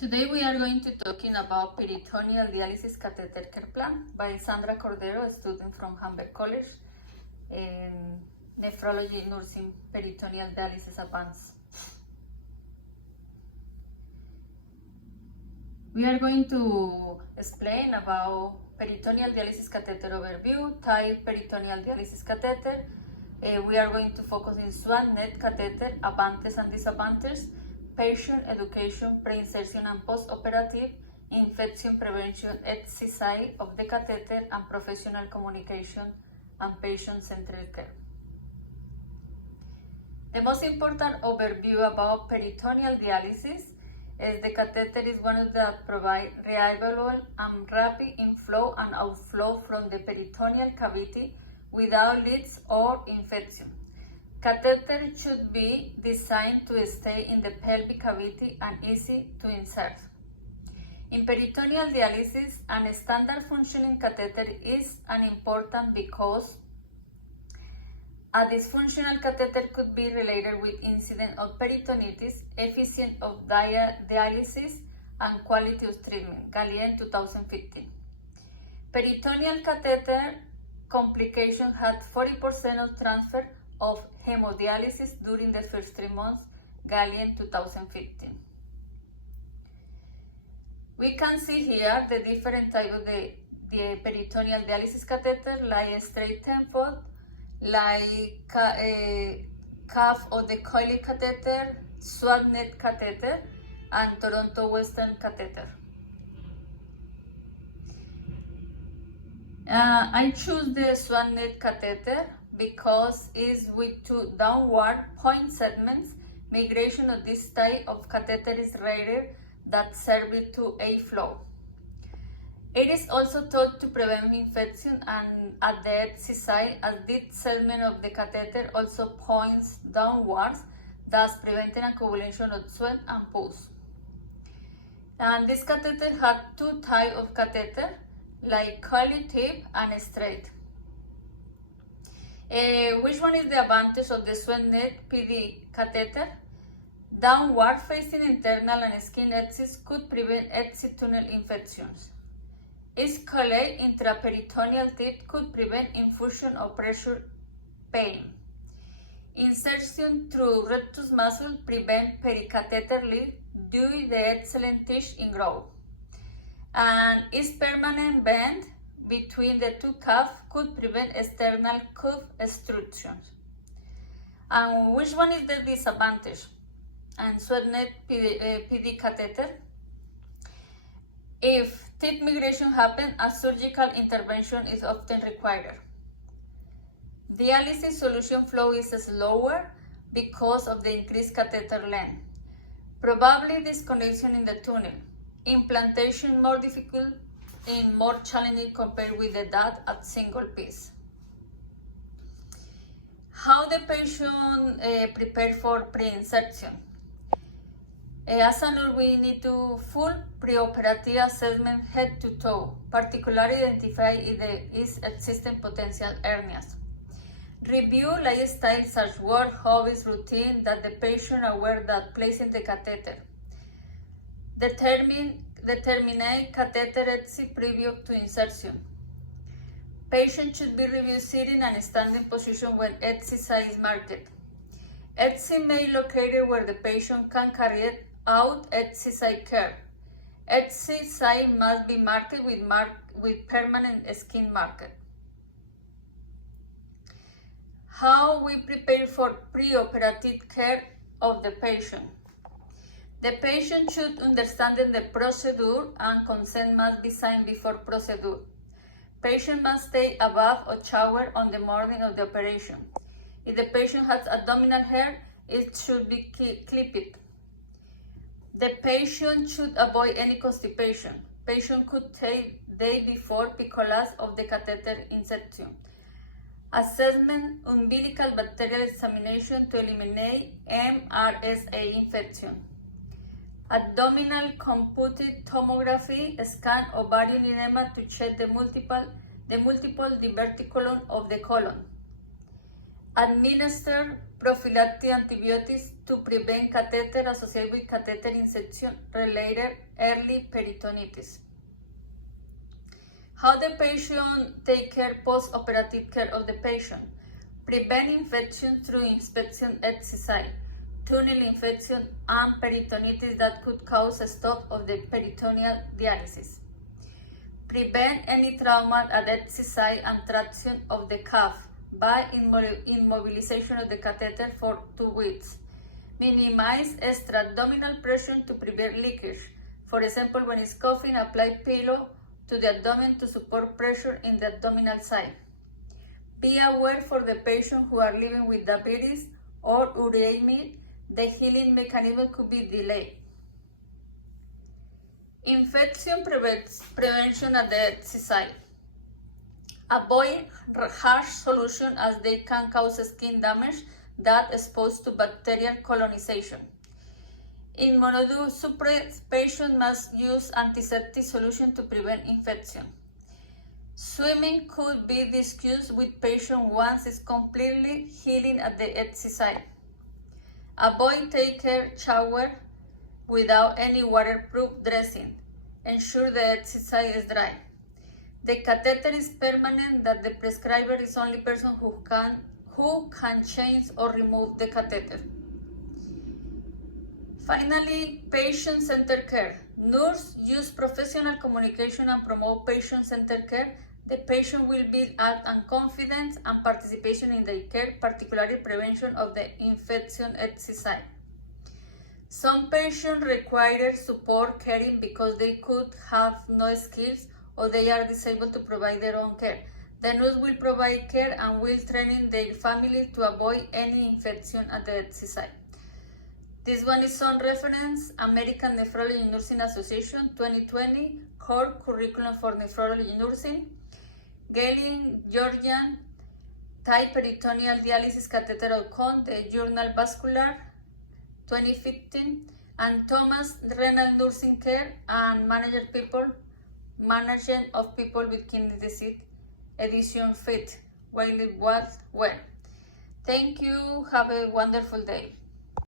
Today we are going to talking about peritoneal dialysis catheter care plan by Sandra Cordero, a student from Hamburg College in nephrology nursing peritoneal dialysis advanced. We are going to explain about peritoneal dialysis catheter overview, type peritoneal dialysis catheter. We are going to focus in SWAN-NET catheter, advantages and disadvantages, patient education, pre-insertion and post-operative, infection prevention, HCSI of the catheter, and professional communication and patient-centered care. The most important overview about peritoneal dialysis is the catheter is one of that provide reliable and rapid inflow and outflow from the peritoneal cavity without leaks or infection. Catheter should be designed to stay in the pelvic cavity and easy to insert. In peritoneal dialysis, a standard functioning catheter is important because a dysfunctional catheter could be related with incident of peritonitis, efficiency of dialysis, and quality of treatment. Galien 2015. Peritoneal catheter complication had 40% of transfer of hemodialysis during the first 3 months, Galien 2015. We can see here the different types of the peritoneal dialysis catheter, like straight template, like calf or the coily catheter, SWAN-NET catheter, and Toronto Western catheter. I choose the SWAN-NET catheter because it's with 2 downward point segments. Migration of this type of catheter is rare that serve to a flow. It is also thought to prevent infection and at the HCSI, as this segment of the catheter also points downwards, thus preventing accumulation of sweat and pus. And this catheter had 2 types of catheter, like coily tip and straight. Which one is the advantage of the SWAN-NET PD catheter? Downward facing internal and skin exits could prevent exit tunnel infections. Its coily intraperitoneal tip could prevent infusion or pressure pain. Insertion through rectus muscle prevent pericatheter leak due to the excellent tissue in growth. And its permanent bend between the 2 cuffs could prevent external cuff obstructions. And which one is the disadvantage? And SWAN-NET PD catheter. If tip migration happens, a surgical intervention is often required. Dialysis solution flow is slower because of the increased catheter length. Probably disconnection in the tunnel. Implantation more difficult and more challenging compared with that at single piece. How the patient prepare for pre-insertion? As a nurse, we need to full preoperative assessment head to toe, particularly identify if there is existing potential hernias. Review lifestyle such work, hobbies, routine that the patient aware that placing the catheter. Determine catheter exit previous to insertion. Patient should be reviewed sitting and standing position when HCSI is marked. HC may be located where the patient can carry it out HCSI care. HCSI must be marked with permanent skin marker. How we prepare for preoperative care of the patient. The patient should understand the procedure and consent must be signed before procedure. Patient must stay above or shower on the morning of the operation. If the patient has abdominal hair, it should be clipped. The patient should avoid any constipation. Patient could take day before PCOLAS of the catheter insertion. Assessment umbilical bacterial examination to eliminate MRSA infection. Abdominal computed tomography scan ovarian edema to check the multiple diverticulum of the colon. Administer prophylactic antibiotics to prevent catheter associated with catheter insertion related early peritonitis. How the patient take care post-operative care of the patient. Prevent infection through inspection exercise, tunnel infection, and peritonitis that could cause a stop of the peritoneal dialysis. Prevent any trauma at exercise and traction of the calf by immobilization of the catheter for 2 weeks. Minimize extra-abdominal pressure to prevent leakage. For example, when it's coughing, apply pillow to the abdomen to support pressure in the abdominal side. Be aware for the patients who are living with diabetes or uremia, the healing mechanism could be delayed. Infection prevention at the exercise. Avoid harsh solutions as they can cause skin damage that exposed to bacterial colonization. In immunosuppressed patients must use antiseptic solution to prevent infection. Swimming could be discussed with patient once it's completely healing at the exercise. Avoid taking shower without any waterproof dressing. Ensure the exercise is dry. The catheter is permanent, that the prescriber is only person who can change or remove the catheter. Finally, patient-centered care. Nurse use professional communication and promote patient-centered care. The patient will build up and confidence and participation in their care, particularly prevention of the infection exercise. Some patients require support caring because they could have no skills or they are disabled to provide their own care. The nurse will provide care and will train their family to avoid any infection at the exercise. This one is on reference, American Nephrology Nursing Association 2020 Core Curriculum for Nephrology Nursing, Galen, Georgian, Thai Peritoneal Dialysis Catheter Outcome, the Journal Vascular 2015, and Thomas, Renal Nursing Care and Management of People with Kidney Disease, edition 5th, while it was well. Thank you. Have a wonderful day.